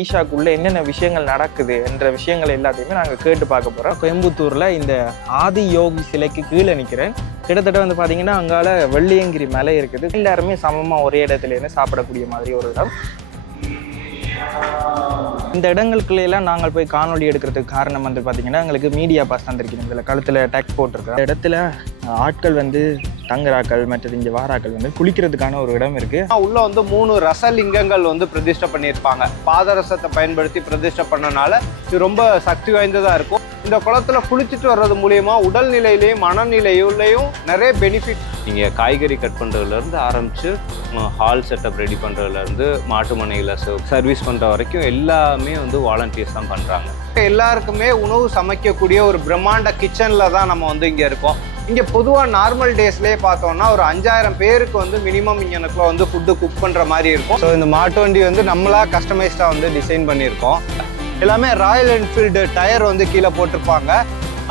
ஈஷாக்குள்ள என்னென்ன விஷயங்கள் நடக்குது என்ற விஷயங்கள் எல்லாத்தையுமே நாங்கள் கேட்டு பார்க்க போகிறோம் கோயம்புத்தூரில் இந்த ஆதி யோகி சிலைக்கு கீழே நிற்கிறேன் கிட்டத்தட்ட வந்து பார்த்தீங்கன்னா அங்கால வெள்ளியங்கிரி மலை இருக்குது. எல்லாருமே சமமாக ஒரே இடத்துல இருந்து சாப்பிடக்கூடிய மாதிரி ஒரு இடம். இந்த இடங்களுக்குள்ளெல்லாம் நாங்கள் போய் காணொளி எடுக்கிறதுக்கு காரணம் வந்து பார்த்தீங்கன்னா எங்களுக்கு மீடியா பாஸ் தந்திருக்கணும் இதில் கழுத்தில் டேக்ஸ் போட்டிருக்கோம் இந்த இடத்துல ஆட்கள் வந்து தங்குறாக்கள் மற்றது இங்கே வாராக்கள் வந்து குளிக்கிறதுக்கான ஒரு இடம் இருக்குது உள்ள வந்து மூணு ரசலிங்கங்கள் வந்து பிரதிஷ்டை பண்ணியிருப்பாங்க. பாதரசத்தை பயன்படுத்தி பிரதிஷ்டை பண்ணனால இது ரொம்ப சக்தி வாய்ந்ததா இருக்கும். இந்த குளத்துல குளிச்சுட்டு வர்றது மூலியமா உடல்நிலையிலையும் மனநிலையிலையும் நிறைய பெனிஃபிட் நீங்கள் காய்கறி கட் பண்ணுறதுலேருந்து ஆரம்பித்து ஹால் செட்டப் ரெடி பண்ணுறதுலேருந்து மாட்டு மனையில் சர்வீஸ் பண்ணுற வரைக்கும் எல்லாமே வந்து வாலண்டியர்ஸ் தான் பண்ணுறாங்க எல்லாருக்குமே உணவு சமைக்கக்கூடிய ஒரு பிரம்மாண்ட கிச்சன்ல தான் நம்ம வந்து இங்க இருக்கோம். இங்கே பொதுவாக நார்மல் டேஸ்லேயே பார்த்தோம்னா ஒரு அஞ்சாயிரம் பேருக்கு வந்து மினிமம் இங்கே இங்கனக்குள்ள வந்து ஃபுட்டு குக் பண்ணுற மாதிரி இருக்கும். ஸோ இந்த மாட்டு வண்டி வந்து நம்மளா கஸ்டமைஸ்டாக வந்து டிசைன் பண்ணியிருக்கோம். எல்லாமே ராயல் என்ஃபீல்டு டயர் வந்து கீழே போட்டிருப்பாங்க.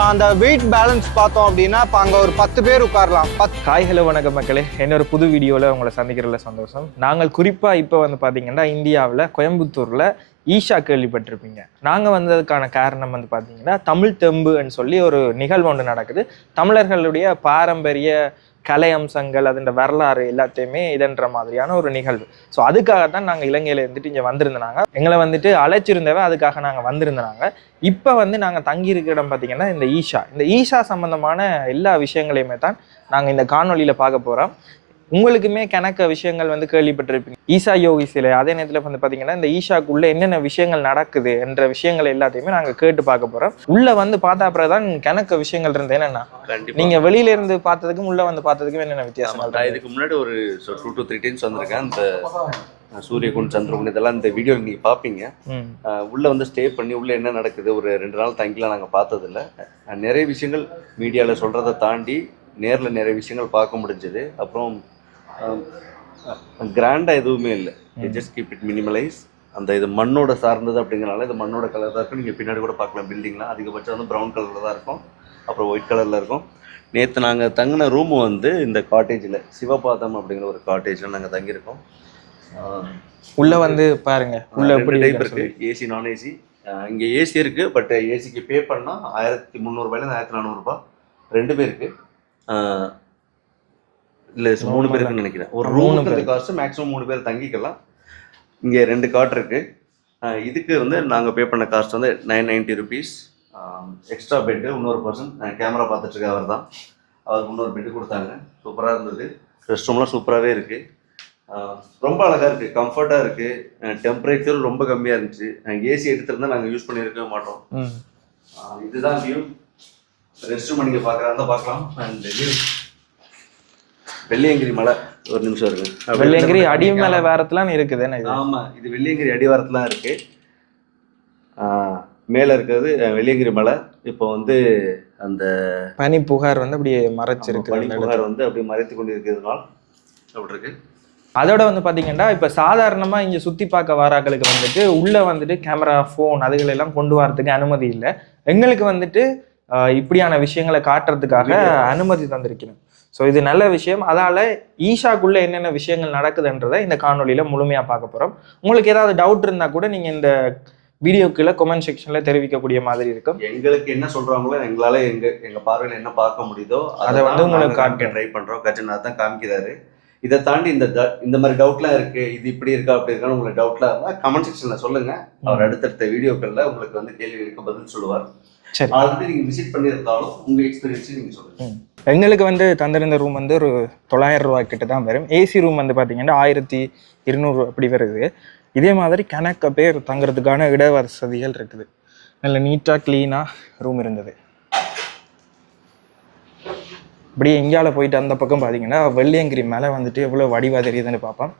அந்த வெயிட் பேலன்ஸ் பார்த்தோம் அப்படின்னா இப்போ அங்கே ஒரு பத்து பேர் உட்காரலாம். பத் ஹாய் ஹலோ வணக்கம் மக்களே. என்னோட புது வீடியோவில் உங்களை சந்திக்கிறதுல சந்தோஷம். நாங்கள் குறிப்பாக இப்போ வந்து பார்த்தீங்கன்னா இந்தியாவில் கோயம்புத்தூரில் ஈஷா கேள்விப்பட்டிருப்பீங்க. நாங்கள் வந்ததுக்கான காரணம் வந்து பார்த்தீங்கன்னா தமிழ் தெம்புன்னு சொல்லி ஒரு நிகழ்வு ஒன்று நடக்குது. தமிழர்களுடைய பாரம்பரிய கலை அம்சங்கள் அதன் வரலாறு எல்லாத்தையுமே இதன்ற மாதிரியான ஒரு நிகழ்வு. ஸோ அதுக்காக தான் நாங்கள் இலங்கையில் இருந்துட்டு இங்கே வந்திருந்தாங்க எங்களை வந்துட்டு அழைச்சிருந்தவன் அதுக்காக நாங்கள் வந்திருந்தாங்க இப்போ வந்து நாங்கள் தங்கியிருக்க இடம் பார்த்திங்கன்னா இந்த ஈஷா. இந்த ஈஷா சம்பந்தமான எல்லா விஷயங்களையுமே தான் நாங்கள் இந்த காணொலியில் பார்க்க போகிறோம் உங்களுக்குமே கணக்க விஷயங்கள் வந்து கேள்விப்பட்டிருப்பீங்க. ஈஷா யோகி சிலை அதே நேரத்தில் வந்து பார்த்தீங்கன்னா இந்த ஈஷாக்குள்ள என்னென்ன விஷயங்கள் நடக்குது என்ற விஷயங்கள் எல்லாத்தையுமே நாங்கள் கேட்டு பார்க்க போகிறோம் உள்ள வந்து பார்த்தா அப்புறம் தான் கணக்க விஷயங்கள் இருந்து என்னென்னா கண்டிப்பாக நீங்க வெளியில இருந்து பார்த்ததுக்கும் உள்ள வந்து பார்த்ததுக்கும் என்னென்ன வித்தியாசம் இதுக்கு முன்னாடி ஒரு டூ டு த்ரீ டைம்ஸ் வந்திருக்கேன். இந்த அஹ், சூரியகுண்ட் சந்திரகுண்ட் இதெல்லாம் இந்த வீடியோ நீங்கள் பார்ப்பீங்க. உள்ள வந்து ஸ்டே பண்ணி உள்ள என்ன நடக்குது? ஒரு ரெண்டு நாள் தங்கிலாம் நாங்கள் பார்த்ததில்ல. நிறைய விஷயங்கள் மீடியாவில் சொல்கிறத தாண்டி நேரில் நிறைய விஷயங்கள் பார்க்க முடிஞ்சது. அப்புறம் கிராண்டாக எதுவுமே இல்லை. ஜஸ்ட் கீப் இட் மினிமலைஸ் அந்த இது மண்ணோட சார்ந்தது அப்படிங்கிறனால இது மண்ணோட கலர் தான் இருக்கும். நீங்கள் பின்னாடி கூட பார்க்கலாம். பில்டிங்லாம் அதிகபட்சம் வந்து ப்ரௌன் கலரில் தான் இருக்கும். அப்புறம் ஒயிட் கலரில் இருக்கும். நேற்று நாங்கள் தங்கின ரூமு வந்து இந்த காட்டேஜில் சிவபாதம் அப்படிங்கிற ஒரு காட்டேஜில் நாங்கள் தங்கியிருக்கோம். உள்ள வந்து பாருங்க. உள்ள எப்படி டைப் இருக்குன்னு இருக்கு. ஏசி நான் ஏசி இங்கே ஏசி இருக்கு பட் ஏசிக்கு பே பண்ணால் ஆயிரத்தி முந்நூறுபாயிலேருந்து ஆயிரத்தி நானூறுபா ரெண்டு பேருக்கு. இல்ல மூணு பேர். நினைக்கிறேன். ஒரு ரூமுக்கு. காஸ்ட் மேக்ஸிமம் மூணு பேர் தங்கிக்கலாம். இங்கே ரெண்டு காட் இருக்கு. ஆஹ் இதுக்கு வந்து நாங்கள் பே பண்ண காஸ்ட் வந்து nine ninety rupees extra bed இன்னொரு பர்சன் கேமரா பார்த்துட்டு இருக்க அவர் தான். அவருக்கு இன்னொரு பெட்டு கொடுத்தாங்க. சூப்பராக இருந்தது. ரெஸ்ட் ரூம்லாம் சூப்பராகவே இருக்குது ரொம்ப அழகாக இருக்குது கம்ஃபர்ட்டாக இருக்குது டெம்பரேச்சர் ரொம்ப கம்மியாக இருந்துச்சு. ஏசி எடுத்திருந்தா நாங்கள் யூஸ் பண்ணியிருக்கவே மாட்டோம். இதுதான் வியூ ரெஸ்ட் ரூம் நீங்கள் பார்க்குறாங்க பார்க்கலாம். அண்ட் வியூ வெள்ளியங்கிரி மலை. ஒரு நிமிஷம் இருக்கு அப்படியே வெள்ளையங்கிரி அடி மேல வேறத்துலாம் இருக்குது என்ன இது? ஆமா இது வெள்ளியங்கிரி அடிவாரத்துல இருக்கு. மேல இருக்கிறது வெள்ளியங்கிரி மலை. இப்போ வந்து அந்த பனி புகார் வந்து அப்படியே மறைச்சிருக்கு பனி புகார். வந்து அப்படி மறைத்து கொண்டு இருக்கிறதுனால அப்படி இருக்கு. அதோட வந்து பாத்தீங்கன்னா இப்ப சாதாரணமா இங்க சுத்தி பார்க்க வாராக்களுக்கு வந்துட்டு உள்ள வந்துட்டு கேமரா ஃபோன் அதுகளை எல்லாம் கொண்டு வரதுக்கு அனுமதி இல்லை. எங்களுக்கு வந்துட்டு இப்படியான விஷயங்களை காட்டுறதுக்காக அனுமதி தந்திருக்கணும் ஸோ இது நல்ல விஷயம். அதால ஈஷாக்குள்ள என்னென்ன விஷயங்கள் நடக்குதுன்றதை இந்த காணொளியில முழுமையா பார்க்க போறோம். உங்களுக்கு ஏதாவது டவுட் இருந்தா கூட நீங்க இந்த வீடியோக்குள்ள கமெண்ட் செக்ஷன்ல தெரிவிக்கக்கூடிய மாதிரி இருக்கும். எங்களுக்கு என்ன சொல்றாங்களோ எங்களால எங்க எங்க பார்வையில என்ன பார்க்க முடியுதோ அதை வந்து உங்களுக்கு காட்டுறோம். ட்ரை பண்றோம். கஜன் தான் காமிக்கிறாரு. இதை தாண்டி இந்த இந்த மாதிரி டவுட்லாம் இருக்கு. இது இப்படி இருக்கா அப்படி இருக்கான்னு உங்களுக்கு டவுட்லாம் இருந்தா கமெண்ட் செக்ஷன்ல சொல்லுங்க. அவர் அடுத்தடுத்த வீடியோக்கள்ல உங்களுக்கு வந்து கேள்விகளுக்கு பதில் சொல்லுவார். ஆல்ரெடி நீங்க விசிட் பண்ணியிருந்தாலும் உங்க எக்ஸ்பீரியன்ஸ் நீங்க சொல்லுங்க. எங்களுக்கு வந்து தந்திருந்த ரூம் வந்து ஒரு தொள்ளாயிரம் ரூபாய் கிட்ட தான் வரும் ஏசி ரூம் வந்து பார்த்தீங்கன்னா ஆயிரத்தி இருநூறு அப்படி வருது. இதே மாதிரி கணக்க பேர் தங்குறதுக்கான இட வசதிகள் இருக்குது. நல்ல நீட்டாக க்ளீனாக ரூம் இருந்தது. இப்படி எங்கேயால போயிட்டு அந்த பக்கம் பார்த்தீங்கன்னா வெள்ளியங்கிரி மேலே வந்துட்டு எவ்வளோ வடிவா தெரியுதுன்னு பார்ப்போம்.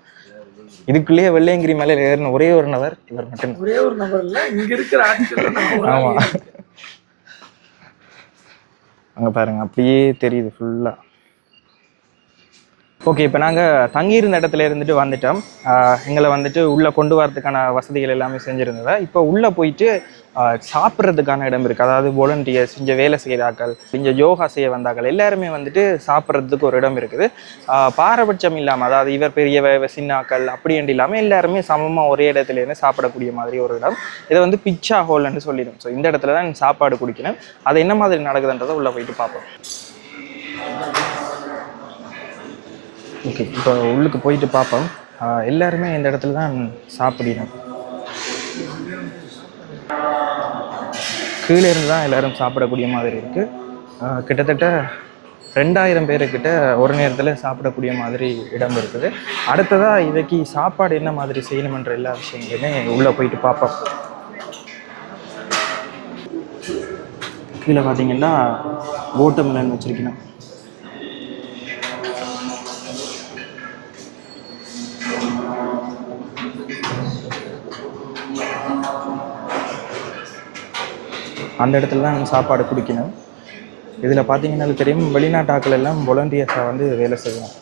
இதுக்குள்ளேயே வெள்ளியங்கிரி மேலே ஏறின ஒரே ஒரு நபர் இவர் மட்டும் ஒரே ஒரு நபர் இல்ல இங்க இருக்கிற ஆமா. அங்கே பாருங்கள் அப்படியே தெரியுது ஃபுல்லாக ஓகே இப்போ நாங்கள் தங்கியிருந்த இடத்துல இருந்துட்டு வந்துட்டோம். எங்களை வந்துட்டு உள்ளே கொண்டு வரதுக்கான வசதிகள் எல்லாமே செஞ்சுருந்தது? இப்போ உள்ளே போயிட்டு சாப்பிட்றதுக்கான இடம் இருக்குது அதாவது வாலண்டியர்ஸ் இங்கே வேலை செய்கிறாக்கள் இங்கே யோகா செய்ய வந்தாக்கள் எல்லாருமே வந்துட்டு சாப்பிட்றதுக்கு ஒரு இடம் இருக்குது. பாரபட்சம் இல்லாமல் அதாவது இவர் பெரியவ சின்னாக்கள் அப்படின்ட்டு இல்லாமல் எல்லாருமே சமமாக ஒரே இடத்துல இருந்து சாப்பிடக்கூடிய மாதிரி ஒரு இடம். இதை வந்து பிச்சா ஹோல்னு சொல்லிடும். ஸோ இந்த இடத்துல தான் சாப்பாடு குடிக்கணும். அது என்ன மாதிரி நடக்குதுன்றதை உள்ளே போயிட்டு பார்ப்போம். ஓகே இப்போ உள்ளுக்கு போயிட்டு பார்ப்போம். எல்லாருமே இந்த இடத்துல தான் சாப்பிடணும். கீழே இருந்து தான் எல்லாரும் சாப்பிடக்கூடிய மாதிரி இருக்குது கிட்டத்தட்ட ரெண்டாயிரம் பேருக்கிட்ட ஒரு நேரத்தில் சாப்பிடக்கூடிய மாதிரி இடம் இருக்குது. அடுத்ததாக இதைக்கு சாப்பாடு என்ன மாதிரி செய்யணுமன்ற எல்லா விஷயங்களுமே உள்ளே போயிட்டு பார்ப்போம். கீழே பார்த்தீங்கன்னா ஓட்டமிலன் வச்சுருக்கணும். அந்த இடத்துல தான் சாப்பாடு குடிக்கணும். இதில் பார்த்தீங்கன்னா தெரியும் வெளிநாட்டாக்கள் எல்லாம் volunteers-ஆ வந்து வேலை செய்வோம்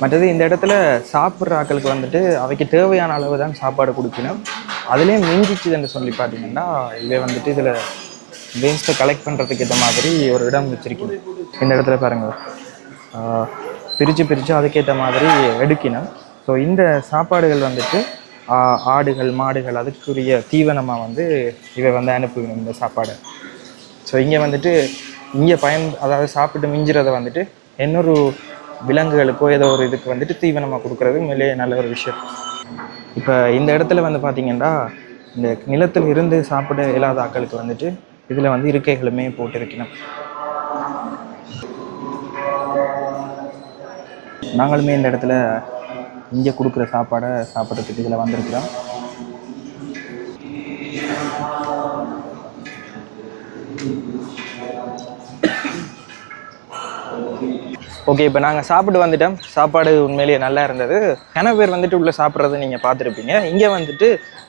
மற்றது இந்த இடத்துல சாப்பிட்ற ஆக்களுக்கு வந்துட்டு அவைக்கு தேவையான அளவு தான் சாப்பாடு கொடுக்கணும். அதுலேயும் மிஞ்சிச்சுதுன்னு சொல்லி பார்த்தீங்கன்னா இதை வந்துட்டு இதில் வேஸ்ட்டை கலெக்ட் பண்ணுறதுக்கு ஏற்ற மாதிரி ஒரு இடம் வச்சுருக்கணும் இந்த இடத்துல பாருங்கள். பிரித்து பிரித்து அதுக்கேற்ற மாதிரி எடுக்கணும். ஸோ இந்த சாப்பாடுகள் வந்துட்டு ஆடுகள் மாடுகள் அதுக்குரிய தீவனமாக வந்து இவை வந்து அனுப்புகணும் இந்த சாப்பாடை. ஸோ இங்கே வந்துட்டு இங்கே பயன் அதாவது சாப்பிட்டு மிஞ்சிறதை வந்துட்டு இன்னொரு விலங்குகளுக்கோ ஏதோ ஒரு இதுக்கு வந்துட்டு தீவனமாக கொடுக்குறது உண்மையிலேயே நல்ல ஒரு விஷயம். இப்போ இந்த இடத்துல வந்து பார்த்தீங்கன்னா இந்த நிலத்தில் இருந்து சாப்பிட இயலாத ஆக்களுக்கு வந்துட்டு இதில் வந்து இருக்கைகளுமே போட்டிருக்கணும். நாங்களுமே இந்த இடத்துல இங்கே கொடுக்குற சாப்பாடை சாப்பிட்றதுக்கு இதில் வந்திருக்கிறோம். ஓகே இப்போ நாங்கள் சாப்பிட்டு வந்துட்டோம். சாப்பாடு உண்மையிலேயே நல்லா இருந்தது. கன பேர் வந்துட்டு உள்ளே சாப்பிட்றத நீங்கள் பார்த்துருப்பீங்க? இங்கே வந்துட்டு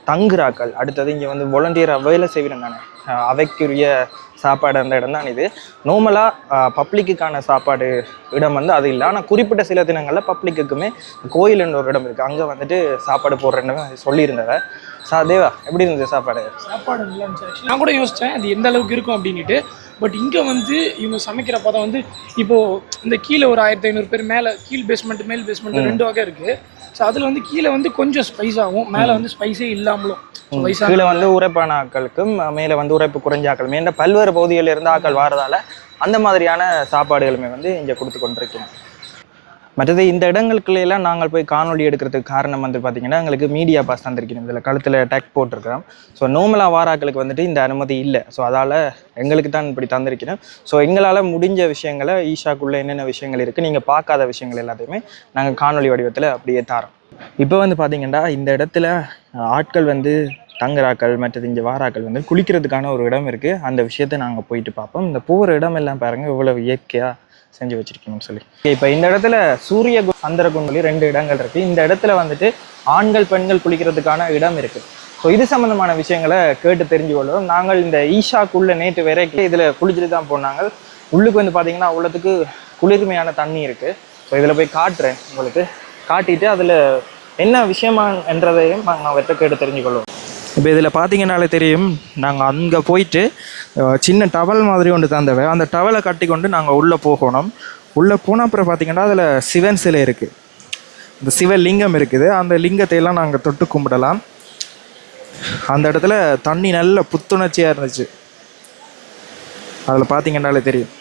தங்குறாக்கள். அடுத்தது இங்கே வந்து வாலண்டியராக வேலை செய்கிறேன் நான் அவைக்குரிய சாப்பாடு அந்த இடம் தான் இது. நார்மலாக பப்ளிக்குக்கான சாப்பாடு இடம் வந்து அது இல்லை. ஆனால் குறிப்பிட்ட சில தினங்களில் பப்ளிக்குக்குமே கோயில்னு ஒரு இடம் இருக்குது அங்கே வந்துட்டு சாப்பாடு போடுறேன்னு சொல்லியிருந்தவ சா தேவா எப்படி இருந்தது சாப்பாடு? சாப்பாடு நான் கூட யோசித்தேன் அது எந்த அளவுக்கு இருக்கும் அப்படின்ட்டு பட் இங்கே வந்து இவங்க சமைக்கிற பதம் வந்து இப்போ இந்த கீழே ஒரு ஆயிரத்தி ஐநூறு பேர் மேலே கீழ் பேஸ்மெண்ட் மேல் பேஸ்மெண்ட் ரெண்டு வகை இருக்கு. ஸோ அதில் வந்து கீழே வந்து கொஞ்சம் ஸ்பைஸ் ஆகும். மேலே வந்து ஸ்பைஸே இல்லாமலும். கீழே வந்து உரைப்பான ஆட்களுக்கும் மேலே வந்து உரைப்பு குறைஞ்ச ஆட்கள் மேல பல்வேறு பகுதிகளில் இருந்து ஆட்கள் வாரதால அந்த மாதிரியான சாப்பாடுகளுமே வந்து இங்கே கொடுத்து கொண்டிருக்கிறோம் மற்றது இந்த இடங்களுக்குள்ளெல்லாம் நாங்கள் போய் காணொளி எடுக்கிறதுக்கு காரணம் வந்து பார்த்தீங்கன்னா எங்களுக்கு மீடியா பாஸ் தந்திருக்கணும் இதில் கழுத்தில் டேக் போட்டிருக்கிறோம். ஸோ நோமலாக வாராக்களுக்கு வந்துட்டு இந்த அனுமதி இல்லை. ஸோ அதால் எங்களுக்கு தான் இப்படி தந்திருக்கிறோம். ஸோ எங்களால் முடிஞ்ச விஷயங்களை ஈஷாக்குள்ளே என்னென்ன விஷயங்கள் இருக்குது நீங்கள் பார்க்காத விஷயங்கள் எல்லாத்தையுமே நாங்கள் காணொலி வடிவத்தில் அப்படியே தாரோம். இப்போ வந்து பார்த்தீங்கன்னா இந்த இடத்துல ஆட்கள் வந்து தங்குறாக்கள் மற்றது இங்கே வாராக்கள் வந்து குளிக்கிறதுக்கான ஒரு இடம் இருக்குது அந்த விஷயத்தை நாங்கள் போயிட்டு பார்ப்போம். இந்த போகிற இடம் எல்லாம் பாருங்கள் இவ்வளோ இயற்கையாக செஞ்சு வச்சிருக்கீங்கன்னு சொல்லி. இப்போ இந்த இடத்துல சூரிய கு- சந்திரகுண்ட் சொல்லி ரெண்டு இடங்கள் இருக்குது இந்த இடத்துல வந்துட்டு ஆண்கள் பெண்கள் குளிக்கிறதுக்கான இடம் இருக்குது ஸோ இது சம்மந்தமான விஷயங்களை கேட்டு தெரிஞ்சு கொள்வோம் நாங்கள் இந்த ஈஷாக்குள்ள நேற்று வரைக்கும் இதில் குளிச்சுட்டு தான் போனாங்க. உள்ளுக்கு வந்து பார்த்தீங்கன்னா அவ்வளோத்துக்கு குளிர்மையான தண்ணி இருக்குது ஸோ இதில் போய் காட்டுறேன் உங்களுக்கு. காட்டிட்டு அதில் என்ன விஷயமா என்றதையும் நாங்கள் அவர்கிட்ட கேட்டு தெரிஞ்சுக்கொள்வோம். இப்போ இதில் பார்த்தீங்கன்னாலே தெரியும். நாங்கள் அங்கே போயிட்டு சின்ன டவல் மாதிரி ஒன்று தந்தவை. அந்த டவலை கட்டி கொண்டு நாங்கள் உள்ளே போகணும். உள்ளே போன அப்புறம் பார்த்தீங்கன்னா அதில் சிவன் சிலை இருக்குது இந்த சிவலிங்கம் இருக்குது. அந்த லிங்கத்தை எல்லாம் நாங்கள் தொட்டு கும்பிடலாம். அந்த இடத்துல தண்ணி நல்ல புத்துணர்ச்சியாக இருந்துச்சு. அதில் பார்த்தீங்கன்னாலே தெரியும்.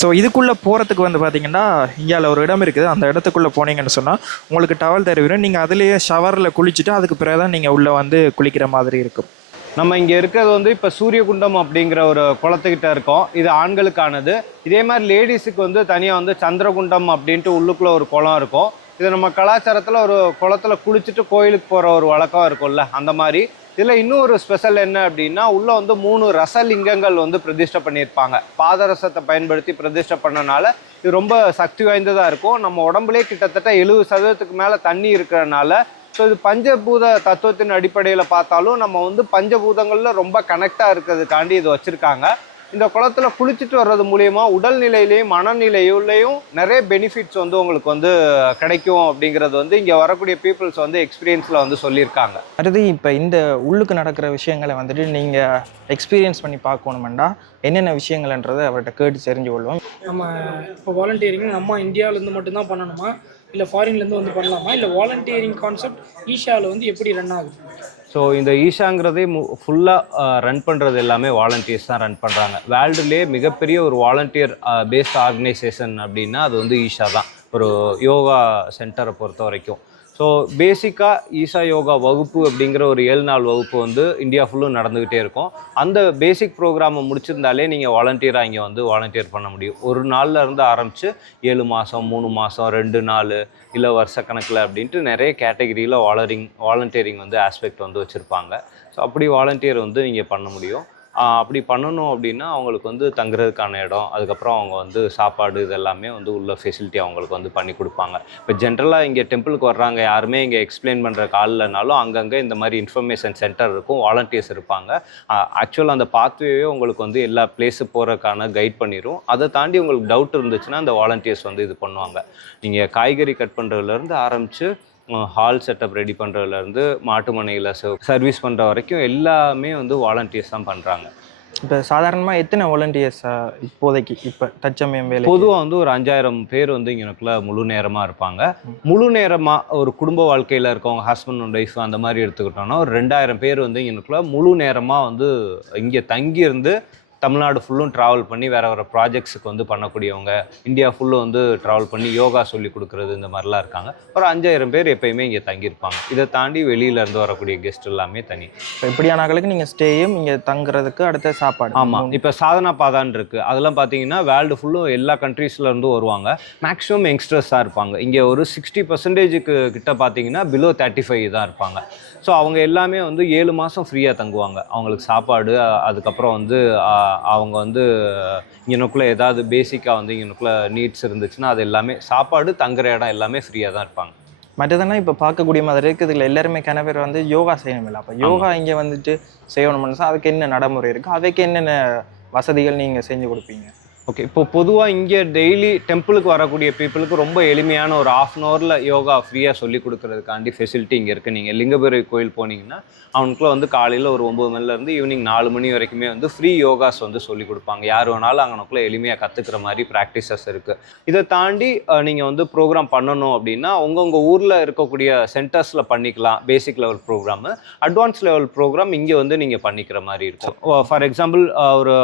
ஸோ இதுக்குள்ளே போகிறதுக்கு வந்து பார்த்தீங்கன்னா இந்தியாவில் ஒரு இடம் இருக்குது. அந்த இடத்துக்குள்ளே போனீங்கன்னு சொன்னால் உங்களுக்கு டவல் தருவிடும் நீங்கள் அதுலேயே ஷவரில் குளிச்சுட்டு அதுக்கு பிறகு தான் நீங்கள் உள்ளே வந்து குளிக்கிற மாதிரி இருக்கும். நம்ம இங்கே இருக்கிறது வந்து இப்போ சூரியகுண்டம் அப்படிங்கிற ஒரு குளத்துக்கிட்ட இருக்கோம். இது ஆண்களுக்கானது. இதே மாதிரி லேடிஸுக்கு வந்து தனியாக வந்து சந்திரகுண்டம் அப்படின்ட்டு உள்ளுக்குள்ளே ஒரு குளம் இருக்கும். இது நம்ம கலாச்சாரத்தில் ஒரு குளத்துல குளிச்சுட்டு கோயிலுக்கு போகிற ஒரு வழக்கம் இருக்கும்ல அந்த மாதிரி. இதில் இன்னும் ஒரு ஸ்பெஷல் என்ன அப்படின்னா உள்ளே வந்து மூணு ரசலிங்கங்கள் வந்து பிரதிஷ்டை பண்ணியிருப்பாங்க. பாதரசத்தை பயன்படுத்தி பிரதிஷ்டை பண்ணனால இது ரொம்ப சக்தி வாய்ந்ததாக இருக்கும். நம்ம உடம்புலேயே கிட்டத்தட்ட எழுபது சதவீதத்துக்கு மேலே தண்ணி இருக்கிறனால ஸோ இது பஞ்சபூத தத்துவத்தின் அடிப்படையில் பார்த்தாலும் நம்ம வந்து பஞ்சபூதங்களில் ரொம்ப கனெக்டாக இருக்கிறதுக்காண்டி இது வச்சுருக்காங்க. இந்த குளத்துல குளிச்சுட்டு வர்றது மூலியமா உடல்நிலையிலையும் மனநிலையிலையும் நிறைய பெனிஃபிட்ஸ் வந்து உங்களுக்கு வந்து கிடைக்கும் அப்படிங்கிறது வந்து இங்கே வரக்கூடிய பீப்புள்ஸ் வந்து எக்ஸ்பீரியன்ஸில் வந்து சொல்லியிருக்காங்க. அடுத்து இப்போ இந்த உள்ளுக்கு நடக்கிற விஷயங்களை வந்துட்டு நீங்கள் எக்ஸ்பீரியன்ஸ் பண்ணி பார்க்கணுமெண்டா என்னென்ன விஷயங்கள்ன்றதை அவர்கிட்ட கேட்டு தெரிஞ்சு கொள்வோம் நம்ம இப்போ வாலண்டியரிங் நம்ம இந்தியாவிலேருந்து மட்டும்தான் பண்ணணுமா? இல்லை ஃபாரின்லேருந்து வந்து பண்ணலாமா? இல்லை வாலண்டியரிங் கான்செப்ட் ஈஷாவில் வந்து எப்படி ரன் ஆகுது? ஸோ இந்த ஈஷாங்கிறதே ஃபுல்லாக ரன் பண்ணுறது எல்லாமே வாலண்டியர்ஸ் தான் ரன் பண்ணுறாங்க வேர்ல்டுலேயே மிகப்பெரிய ஒரு வாலண்டியர் பேஸ்ட் ஆர்கனைசேஷன் அப்படின்னா அது வந்து ஈஷா தான். ஒரு யோகா சென்டரை பொறுத்த வரைக்கும். ஸோ பேசிக்காக ஈஷா யோகா வகுப்பு அப்படிங்கிற ஒரு ஏழு நாள் வகுப்பு வந்து இந்தியா ஃபுல்லும் நடந்துக்கிட்டே இருக்கும். அந்த பேசிக் ப்ரோக்ராமை முடிச்சிருந்தாலே நீங்கள் வாலண்டியராக இங்கே வந்து வாலண்டியர் பண்ண முடியும். ஒரு நாளில் இருந்து ஆரம்பித்து ஏழு மாதம் மூணு மாதம் ரெண்டு நாள் இல்லை வருஷ கணக்கில் அப்படின்ட்டு நிறைய கேட்டகரியில் வாலரிங் வாலண்டியரிங் வந்து ஆஸ்பெக்ட் வந்து வச்சுருப்பாங்க. ஸோ அப்படி வாலண்டியர் வந்து நீங்கள் பண்ண முடியும். அப்படி பண்ணணும் அப்படின்னா அவங்களுக்கு வந்து தங்குறதுக்கான இடம் அதுக்கப்புறம் அவங்க வந்து சாப்பாடு இதெல்லாமே வந்து உள்ள ஃபெசிலிட்டி அவங்களுக்கு வந்து பண்ணி கொடுப்பாங்க. இப்போ ஜென்ரலாக இங்கே டெம்பிளுக்கு வர்றாங்க யாருமே இங்கே எக்ஸ்பிளைன் பண்ணுற காலில்னாலும் அங்கங்கே இந்த மாதிரி இன்ஃபர்மேஷன் சென்டர் இருக்கும் வாலண்டியர்ஸ் இருப்பாங்க. ஆக்சுவலாக அந்த பாத்வேவே உங்களுக்கு வந்து எல்லா பிளேஸு போகிறதுக்கான கைட் பண்ணிடும் அதை தாண்டி உங்களுக்கு டவுட் இருந்துச்சுன்னா அந்த வாலண்டியர்ஸ் வந்து இது பண்ணுவாங்க. நீங்கள் காய்கறி கட் பண்ணுறதுலேருந்து ஆரம்பித்து ஹால் செட்டப் ரெடி பண்ணுறதுலேருந்து மாட்டு மனையில் சர்வீஸ் பண்ணுற வரைக்கும் எல்லாமே வந்து வாலண்டியர்ஸ் தான் பண்ணுறாங்க இப்போ சாதாரணமாக எத்தனை வாலண்டியர்ஸ் இப்போதைக்கு இப்போ தற்சமயம் வேலை பொதுவாக வந்து ஒரு அஞ்சாயிரம் பேர் வந்து இங்கனக்குள்ள முழு நேரமாக இருப்பாங்க. முழு நேரமாக ஒரு குடும்ப வாழ்க்கையில் இருக்கவங்க ஹஸ்பண்ட் அண்ட் ஒய்ஃப் அந்த மாதிரி எடுத்துக்கிட்டோம்னா ஒரு ரெண்டாயிரம் பேர் வந்து இங்கனக்குள்ள முழு நேரமாக வந்து இங்கே தங்கி இருந்து தமிழ்நாடு ஃபுல்லும் ட்ராவல் பண்ணி வேறு வேறு ப்ராஜெக்ட்ஸுக்கு வந்து பண்ணக்கூடியவங்க இந்தியா ஃபுல்லும் வந்து ட்ராவல் பண்ணி யோகா சொல்லி கொடுக்குறது இந்த மாதிரிலாம் இருக்காங்க. ஒரு அஞ்சாயிரம் பேர் எப்பயுமே இங்கே தங்கியிருப்பாங்க. இதை தாண்டி வெளியில இருந்து வரக்கூடிய கெஸ்ட் எல்லாமே தனி. இப்போ இப்படியான ஆட்களுக்கு நீங்கள் ஸ்டேயும் இங்கே தங்குறதுக்கு அடுத்த சாப்பாடு. ஆமாம் இப்போ சாதனா பாதான்னு இருக்கு. அதெல்லாம் பார்த்தீங்கன்னா வேர்ல்டு ஃபுல்லும் எல்லா இருந்தும் வருவாங்க. மேக்ஸிமம் யங்ஸ்டர்ஸ் தான் இருப்பாங்க. இங்கே ஒரு சிக்ஸ்டி பர்சன்டேஜுக்கு கிட்ட பார்த்தீங்கன்னா பிலோ தேர்ட்டி ஃபைவ் தான் இருப்பாங்க. ஸோ அவங்க எல்லாமே வந்து ஏழு மாதம் ஃப்ரீயாக தங்குவாங்க. அவங்களுக்கு சாப்பாடு அதுக்கப்புறம் வந்து அவங்க வந்து இங்கனுக்குள்ளே ஏதாவது பேசிக்காக வந்து இங்கனுக்குள்ளே நீட்ஸ் இருந்துச்சுன்னா அது எல்லாமே சாப்பாடு தங்குற இடம் எல்லாமே ஃப்ரீயாக தான் இருப்பாங்க. மற்றதெல்லாம் இப்போ பார்க்கக்கூடிய மாதிரி இருக்குது இதில் எல்லாருமே கன பேர் வந்து யோகா செய்யணும் இல்லை. அப்போ யோகா இங்கே வந்துட்டு செய்யணும்னு அதுக்கு என்ன நடைமுறை இருக்குது அதுக்கு என்னென்ன வசதிகள் நீங்கள் செஞ்சு கொடுப்பீங்க? ஓகே இப்போ பொதுவாக இங்கே டெய்லி டெம்பிளுக்கு வரக்கூடிய பீப்புளுக்கு ரொம்ப எளிமையான ஒரு ஆஃப் அன் ஹவரில் யோகா ஃப்ரீயாக சொல்லி கொடுக்கறதுக்காண்டி ஃபெசிலிட்டி இங்கே இருக்குது நீங்கள் லிங்கபுரி கோயில் போனீங்கன்னா அவனுக்குள்ள வந்து காலையில் ஒரு ஒம்பது மணிலேருந்து ஈவினிங் நாலு மணி வரைக்குமே வந்து ஃப்ரீ யோகாஸ் வந்து சொல்லி கொடுப்பாங்க. யார் வேணாலும் அங்கனக்குள்ளே எளிமையாக கற்றுக்கிற மாதிரி ப்ராக்டிசஸ் இருக்குது இதை தாண்டி நீங்கள் வந்து ப்ரோக்ராம் பண்ணணும் அப்படின்னா உங்கவுங்க ஊரில் இருக்கக்கூடிய சென்டர்ஸில் பண்ணிக்கலாம். Basic level program advance level program இங்கே வந்து நீங்கள் பண்ணிக்கிற மாதிரி இருக்கும். ஃபார் எக்ஸாம்பிள் ஒரு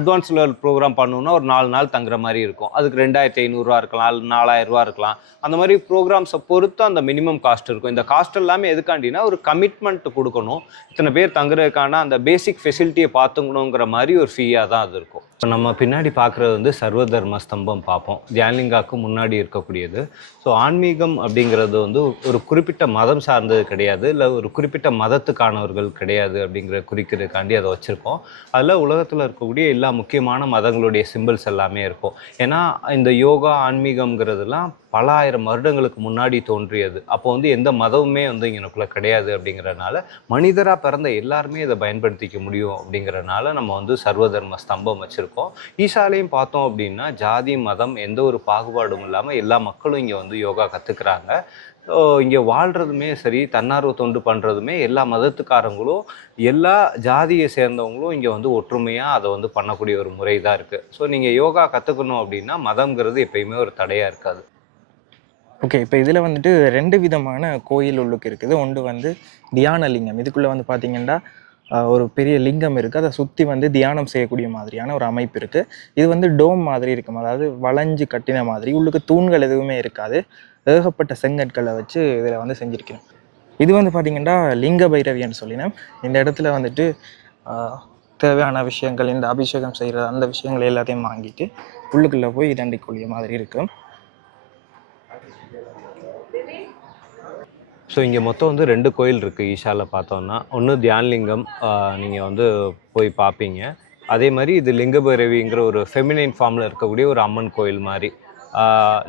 அட்வான்ஸ் லெவல் ப்ரோக்ராம் பண்ணணும்னா ஒரு நாலு நாள் தங்குற மாதிரி இருக்கும். அதுக்கு ரெண்டாயிரத்தி ஐநூறுரூவா இருக்கலாம் நாலாயிரம் ரூபா இருக்கலாம். அந்த மாதிரி ப்ரோக்ராம்ஸை பொறுத்து அந்த மினிமம் காஸ்ட் இருக்கும். இந்த காஸ்ட் எல்லாமே எதுக்காண்டினா ஒரு கமிட்மெண்ட் கொடுக்கணும். இத்தனை பேர் தங்குறதுக்கான அந்த பேசிக் ஃபெசிலிட்டியை பார்த்துக்கணுங்கிற மாதிரி ஒரு ஃபீயாக தான் அது இருக்கும். இப்போ நம்ம பின்னாடி பார்க்குறது வந்து சர்வ தர்ம ஸ்தம்பம் பார்ப்போம். தியாலிங்காக்கு முன்னாடி இருக்கக்கூடியது. ஸோ ஆன்மீகம் அப்படிங்கிறது வந்து ஒரு குறிப்பிட்ட மதம் சார்ந்தது கிடையாது. இல்லை ஒரு குறிப்பிட்ட மதத்துக்கானவர்கள் கிடையாது அப்படிங்கிற குறிக்கிறதுக்காண்டி அதை வச்சுருக்கோம். அதில் உலகத்தில் இருக்கக்கூடிய எல்லா முக்கியமான மதங்களுடைய சிம்பிள்ஸ் எல்லாமே இருக்கும். ஏன்னா இந்த யோகா ஆன்மீகம்ங்கிறதுலாம் பல ஆயிரம் வருடங்களுக்கு முன்னாடி தோன்றியது. அப்போ வந்து எந்த மதமுமே வந்து இங்கனக்குள்ளே கிடையாது அப்படிங்கிறனால மனிதராக பிறந்த எல்லாருமே இதை பயன்படுத்திக்க முடியும் அப்படிங்கிறனால நம்ம வந்து சர்வதர்ம ஸ்தம்பம் வச்சுருக்கோம். ஈசாலையும் பார்த்தோம் அப்படின்னா ஜாதி மதம் எந்த ஒரு பாகுபாடும் இல்லாமல் எல்லா மக்களும் இங்கே வந்து யோகா கற்றுக்குறாங்க இங்கே வாழ்கிறதுமே சரி தன்னார்வ தொண்டு பண்ணுறதுமே எல்லா மதத்துக்காரங்களும் எல்லா ஜாதியை சேர்ந்தவங்களும் இங்கே வந்து ஒற்றுமையாக அதை வந்து பண்ணக்கூடிய ஒரு முறை தான் இருக்குது ஸோ நீங்கள் யோகா கற்றுக்கணும் அப்படின்னா மதம்ங்கிறது எப்பயுமே ஒரு தடையாக இருக்காது. ஓகே இப்போ இதில் வந்துட்டு ரெண்டு விதமான கோயில் உள்ளுக்கு இருக்குது. ஒன்று வந்து தியானலிங்கம் இதுக்குள்ளே வந்து பார்த்தீங்கன்னா ஒரு பெரிய லிங்கம் இருக்குது அதை சுற்றி வந்து தியானம் செய்யக்கூடிய மாதிரியான ஒரு அமைப்பு இருக்குது இது வந்து டோம் மாதிரி இருக்கும். அதாவது வளைஞ்சு கட்டின மாதிரி. உள்ளுக்கு தூண்கள் எதுவுமே இருக்காது. ஏகப்பட்ட செங்கற்களை வச்சு இதில் வந்து செஞ்சுருக்கணும். இது வந்து பார்த்திங்கன்னா லிங்க பைரவின்னு சொல்லினேன் இந்த இடத்துல வந்துட்டு தேவையான விஷயங்கள் இந்த அபிஷேகம் செய்கிற அந்த விஷயங்கள் எல்லாத்தையும் வாங்கிட்டு உள்ளுக்குள்ளே போய் தண்டிக்கூடிய மாதிரி இருக்கும். ஸோ இங்கே மொத்தம் வந்து ரெண்டு கோயில் இருக்குது ஈஷாவில் பார்த்தோம்னா. ஒன்று தியான்லிங்கம் நீங்கள் வந்து போய் பார்ப்பீங்க அதே மாதிரி இது லிங்கபைரவிங்கிற ஒரு ஃபெமினைன் ஃபார்மில் இருக்கக்கூடிய ஒரு அம்மன் கோயில் மாதிரி.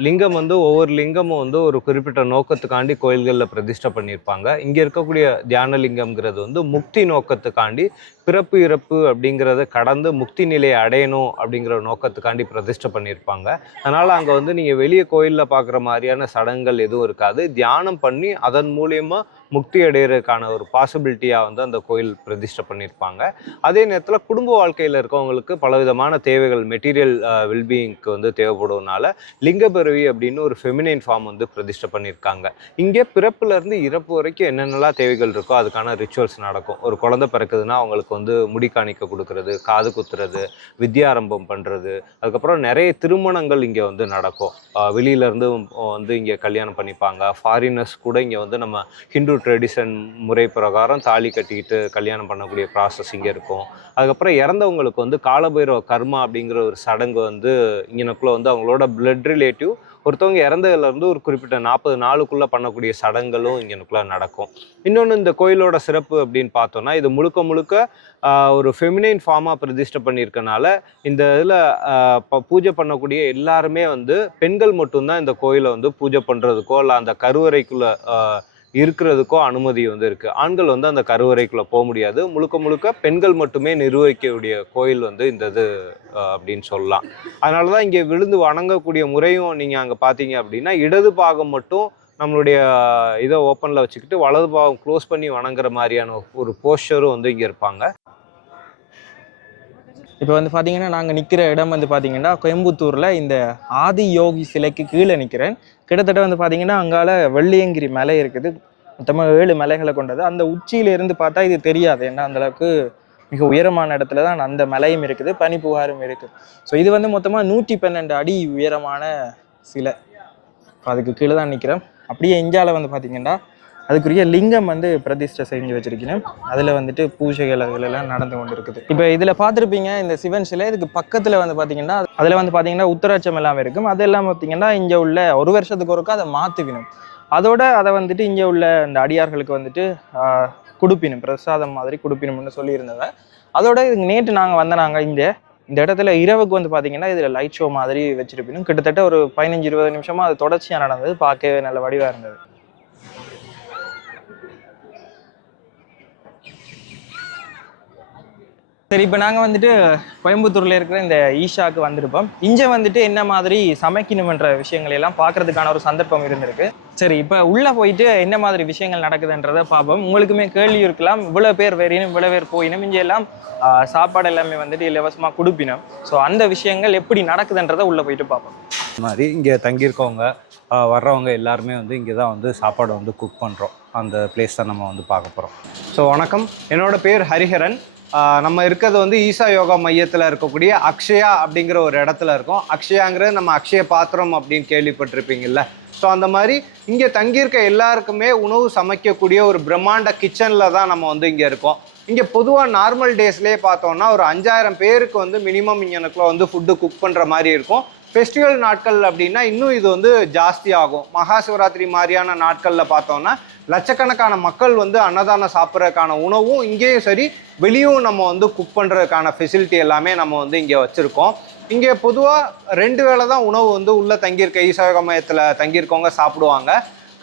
லிங்கம் வந்து ஒவ்வொரு லிங்கமும் வந்து ஒரு குறிப்பிட்ட நோக்கத்துக்காண்டி கோயில்களில் பிரதிஷ்டை பண்ணியிருப்பாங்க இங்கே இருக்கக்கூடிய தியான லிங்கம்ங்கிறது வந்து முக்தி நோக்கத்துக்காண்டி பிறப்பு இறப்பு அப்படிங்கிறத கடந்து முக்தி நிலையை அடையணும் அப்படிங்கிற நோக்கத்துக்காண்டி பிரதிஷ்டை பண்ணியிருப்பாங்க. அதனால் அங்கே வந்து நீங்கள் வெளியே கோயிலில் பார்க்குற மாதிரியான சடங்குகள் எதுவும் இருக்காது. தியானம் பண்ணி அதன் மூலியமாக முக்தி அடைகிறதுக்கான ஒரு பாசிபிலிட்டியாக வந்து அந்த கோயில் பிரதிஷ்டை பண்ணியிருப்பாங்க. அதே நேரத்தில் குடும்ப வாழ்க்கையில் இருக்கவங்களுக்கு பலவிதமான தேவைகள் மெட்டீரியல் வெல்பீயிங்க்கு வந்து தேவைப்படுவதனால லிங்கப்பிறவி அப்படின்னு ஒரு ஃபெமினைன் ஃபார்ம் வந்து பிரதிஷ்டை பண்ணியிருக்காங்க. இங்கே பிறப்புலேருந்து இறப்பு வரைக்கும் என்னென்னலாம் தேவைகள் இருக்கோ அதுக்கான ரிச்சுவல்ஸ் நடக்கும். ஒரு குழந்தை பிறக்குதுன்னா அவங்களுக்கு வந்து வந்து முடி காணிக்க கொடுக்கறது காது குத்துறது வித்யாரம்பம் பண்ணுறது அதுக்கப்புறம் நிறைய திருமணங்கள் இங்கே வந்து நடக்கும். வெளியிலேருந்து வந்து இங்கே கல்யாணம் பண்ணிப்பாங்க. ஃபாரினர்ஸ் கூட இங்கே வந்து நம்ம ஹிந்து ட்ரெடிஷன் முறை பிரகாரம் தாலி கட்டிக்கிட்டு கல்யாணம் பண்ணக்கூடிய ப்ராசஸ் இங்கே இருக்கும். அதுக்கப்புறம் இறந்தவங்களுக்கு வந்து காலபைரவ கர்மா அப்படிங்கிற ஒரு சடங்கு வந்து இங்கனக்குள்ளே வந்து அவங்களோட பிளட் ரிலேட்டிவ் ஒருத்தவங்க இறந்ததுலேருந்து ஒரு குறிப்பிட்ட நாற்பது நாளுக்குள்ளே பண்ணக்கூடிய சடங்குகளும் இங்கனுக்குள்ள நடக்கும். இன்னொன்று இந்த கோயிலோட சிறப்பு அப்படின்னு பார்த்தோன்னா இது முழுக்க முழுக்க ஒரு ஃபெமினைன் ஃபார்மாக பிரதிஷ்டை பண்ணியிருக்கனால இந்த இதில் பூஜை பண்ணக்கூடிய எல்லாருமே வந்து பெண்கள் மட்டும்தான் இந்த கோயிலை வந்து பூஜை பண்ணுறதுக்கோ இல்லை அந்த கருவறைக்குள்ளே இருக்கிறதுக்கும் அனுமதி வந்து இருக்குது ஆண்கள் வந்து அந்த கருவறைக்குள்ளே போக முடியாது. முழுக்க முழுக்க பெண்கள் மட்டுமே நிர்வகிக்கக்கூடிய கோயில் வந்து இந்த இது அப்படின்னு சொல்லலாம். அதனால தான் இங்கே விழுந்து வணங்கக்கூடிய முறையும் நீங்கள் அங்கே பார்த்தீங்க அப்படின்னா இடது பாகம் மட்டும் நம்மளுடைய இதை ஓப்பனில் வச்சுக்கிட்டு வலது பாகம் க்ளோஸ் பண்ணி வணங்குற மாதிரியான ஒரு போஸ்டரும் வந்து இங்கே இருப்பாங்க. இப்போ வந்து பார்த்தீங்கன்னா நாங்கள் நிற்கிற இடம் வந்து பார்த்தீங்கன்னா கோயம்புத்தூரில் இந்த ஆதி யோகி சிலைக்கு கீழே நிற்கிறேன் கிட்டத்தட்ட வந்து பார்த்தீங்கன்னா அங்கால வெள்ளியங்கிரி மலை இருக்குது. மொத்தமாக ஏழு மலைகளை கொண்டது. அந்த உச்சியிலிருந்து பார்த்தா இது தெரியாது. ஏன்னா அந்தளவுக்கு மிக உயரமான இடத்துல தான் அந்த மலையும் இருக்குது. பனிப்புகாரும் இருக்குது ஸோ இது வந்து மொத்தமாக நூற்றி பன்னெண்டு அடி உயரமான சிலை. அதுக்கு கீழே தான் நிற்கிறேன் அப்படியே இந்தியாவில் வந்து பார்த்தீங்கன்னா அதுக்குரிய லிங்கம் வந்து பிரதிஷ்டை செஞ்சு வச்சிருக்கேன் அதில் வந்துட்டு பூஜைகள் அதுல எல்லாம் நடந்து கொண்டு இருக்குது இப்போ இதில் பார்த்துருப்பீங்க இந்த சிவன் சிலை இதுக்கு பக்கத்தில் வந்து பார்த்தீங்கன்னா அதில் வந்து பார்த்தீங்கன்னா உத்தராட்சம் எல்லாம் இருக்கும். அதெல்லாம் பார்த்தீங்கன்னா இங்கே உள்ள ஒரு வருஷத்துக்கு ஒருக்கா அதை மாற்றுவினும் அதோட அதை வந்துட்டு இங்கே உள்ள இந்த அடியார்களுக்கு வந்துட்டு கொடுப்பினும் பிரசாதம் மாதிரி கொடுப்பினும்னு சொல்லியிருந்தவங்க அதோட இது நேற்று நாங்கள் வந்த நாங்கள் இங்கே இந்த இடத்துல இரவுக்கு வந்து பார்த்தீங்கன்னா இதில் லைட் ஷோ மாதிரி வச்சிருப்பினும் கிட்டத்தட்ட ஒரு பதினஞ்சு இருபது நிமிஷமாக அது தொடர்ச்சியாக நடந்தது. பார்க்கவே நல்ல வடிவாக இருந்தது. சரி இப்போ நாங்கள் வந்துட்டு கோயம்புத்தூரில் இருக்கிற இந்த ஈஷாவுக்கு வந்திருப்போம். இங்கே வந்துட்டு என்ன மாதிரி சமைக்கணுமென்ற விஷயங்கள் எல்லாம் பார்க்கறதுக்கான ஒரு சந்தர்ப்பம் இருந்திருக்கு. சரி இப்போ உள்ளே போயிட்டு என்ன மாதிரி விஷயங்கள் நடக்குதுன்றதை பார்ப்போம். உங்களுக்குமே கேள்வி இருக்கலாம். இவ்வளோ பேர் வேறினும் இவ்வளோ பேர் போயினும் இங்கே எல்லாம் சாப்பாடு எல்லாமே வந்துட்டு இலவசமாக கொடுப்பினோம். ஸோ அந்த விஷயங்கள் எப்படி நடக்குதுன்றதை உள்ளே போயிட்டு பார்ப்போம். மாதிரி இங்கே தங்கியிருக்கவங்க வர்றவங்க எல்லாருமே வந்து இங்கே தான் வந்து சாப்பாடு வந்து குக் பண்ணுறோம் அந்த பிளேஸ் தான் நம்ம வந்து பார்க்க போகிறோம் ஸோ வணக்கம். என்னோடய பேர் ஹரிஹரன். நம்ம இருக்கிறது வந்து ஈசா யோகா மையத்தில் இருக்கக்கூடிய அக்ஷயா அப்படிங்கிற ஒரு இடத்துல இருக்கோம். அக்ஷயாங்கிறது நம்ம அக்ஷய பாத்திரம் அப்படின்னு கேள்விப்பட்டிருப்பீங்கல்ல. ஸோ அந்த மாதிரி இங்கே தங்கியிருக்க எல்லாருக்குமே உணவு சமைக்கக்கூடிய ஒரு பிரம்மாண்ட கிச்சனில் தான் நம்ம வந்து இங்கே இருக்கோம். இங்கே பொதுவாக நார்மல் டேஸ்லேயே பார்த்தோம்னா ஒரு அஞ்சாயிரம் பேருக்கு வந்து மினிமம் இங்கனக்குள்ள வந்து ஃபுட்டு குக் பண்ணுற மாதிரி இருக்கும். ஃபெஸ்டிவல் நாட்கள் அப்படின்னா இன்னும் இது வந்து ஜாஸ்தி ஆகும். மகா சிவராத்திரி மாதிரியான நாட்களில் பார்த்தோம்னா லட்சக்கணக்கான மக்கள் வந்து அன்னதானம் சாப்பிட்றதுக்கான உணவும் இங்கேயும் சரி வெளியும் நம்ம வந்து குக் பண்ணுறதுக்கான ஃபெசிலிட்டி எல்லாமே நம்ம வந்து இங்கே வச்சுருக்கோம். இங்கே பொதுவாக ரெண்டு வேளை தான் உணவு வந்து உள்ளே தங்கியிருக்க ஈசாயோக மையத்தில் தங்கியிருக்கவங்க சாப்பிடுவாங்க.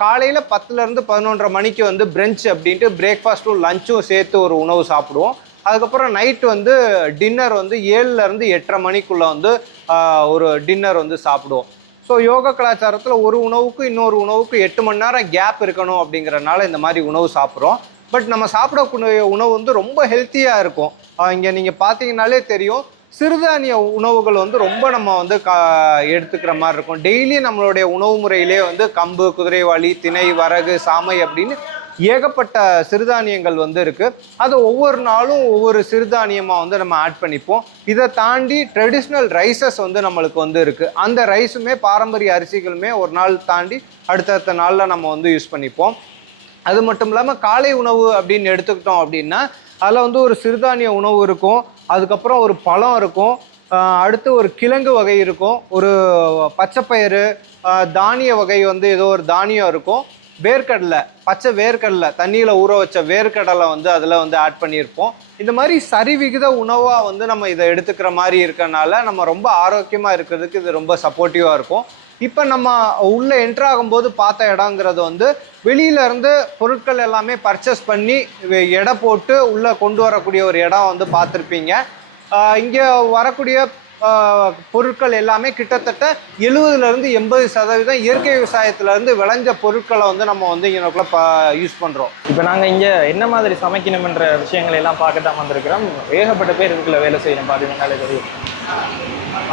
காலையில் பத்துலேருந்து பதினொன்றரை மணிக்கு வந்து பிரெஞ்ச் அப்படின்ட்டு பிரேக்ஃபாஸ்ட்டும் லஞ்சும் சேர்த்து ஒரு உணவு சாப்பிடுவோம். அதுக்கப்புறம் நைட் வந்து டின்னர் வந்து ஏழுலேருந்து எட்டரை மணிக்குள்ளே வந்து ஒரு டின்னர் வந்து சாப்பிடுவோம். ஸோ யோகா கலாச்சாரத்தில் ஒரு உணவுக்கு இன்னொரு உணவுக்கு எட்டு மணி நேரம் கேப் இருக்கணும் அப்படிங்கிறனால இந்த மாதிரி உணவு சாப்பிட்றோம். பட் நம்ம சாப்பிடக்கூடிய உணவு வந்து ரொம்ப ஹெல்த்தியாக இருக்கும். இங்கே நீங்கள் பார்த்தீங்கன்னாலே தெரியும். சிறுதானிய உணவுகள் வந்து ரொம்ப நம்ம வந்து கா எடுத்துக்கிற மாதிரி இருக்கும். டெய்லி நம்மளுடைய உணவு முறையிலே வந்து கம்பு குதிரைவாளி திணை வரகு சாமை அப்படின்னு ஏகப்பட்ட சிறுதானியங்கள் வந்து இருக்குது அது ஒவ்வொரு நாளும் ஒவ்வொரு சிறுதானியமாக வந்து நம்ம ஆட் பண்ணிப்போம். இதை தாண்டி ட்ரெடிஷ்னல் ரைஸஸ் வந்து நம்மளுக்கு வந்து இருக்குது அந்த ரைஸுமே பாரம்பரிய அரிசிகளுமே ஒரு நாள் தாண்டி அடுத்தடுத்த நாளில் நம்ம வந்து யூஸ் பண்ணிப்போம். அது மட்டும் இல்லாமல் காலை உணவு அப்படின்னு எடுத்துக்கிட்டோம் அப்படின்னா அதில் வந்து ஒரு சிறுதானிய உணவு இருக்கும். அதுக்கப்புறம் ஒரு பழம் இருக்கும். அடுத்து ஒரு கிழங்கு வகை இருக்கும். ஒரு பச்சைப்பயிறு தானிய வகை வந்து ஏதோ ஒரு தானியம் இருக்கும். வேர்க்கடலை பச்சை வேர்க்கடலை தண்ணியில் ஊற வச்ச வேர்க்கடலை வந்து அதில் வந்து ஆட் பண்ணியிருப்போம். இந்த மாதிரி சரிவிகித உணவாக வந்து நம்ம இதை எடுத்துக்கிற மாதிரி இருக்கறனால நம்ம ரொம்ப ஆரோக்கியமாக இருக்கிறதுக்கு இது ரொம்ப சப்போர்ட்டிவாக இருக்கும். இப்போ நம்ம உள்ளே என்ட்ராகும்போது பார்த்த இடங்கிறது வந்து வெளியில இருந்து பொருட்கள் எல்லாமே பர்ச்சேஸ் பண்ணி எடை போட்டு உள்ளே கொண்டு வரக்கூடிய ஒரு இடம் வந்து பார்த்துருப்பீங்க. இங்கே வரக்கூடிய பொருட்கள் எல்லாமே கிட்டத்தட்ட எழுபதுலேருந்து எண்பது சதவீதம் இயற்கை விவசாயத்துலேருந்து விளைஞ்ச பொருட்களை வந்து நம்ம வந்து இங்கனக்குள்ள ப யூஸ் பண்ணுறோம் இப்போ நாங்கள் இங்கே என்ன மாதிரி சமைக்கணும்ன்ற விஷயங்களை எல்லாம் பார்க்க தான் வந்திருக்கிறோம். ஏகப்பட்ட பேர் இதுக்குள்ள வேலை செய்யணும் பார்த்தீங்கன்னாலே தெரியும்.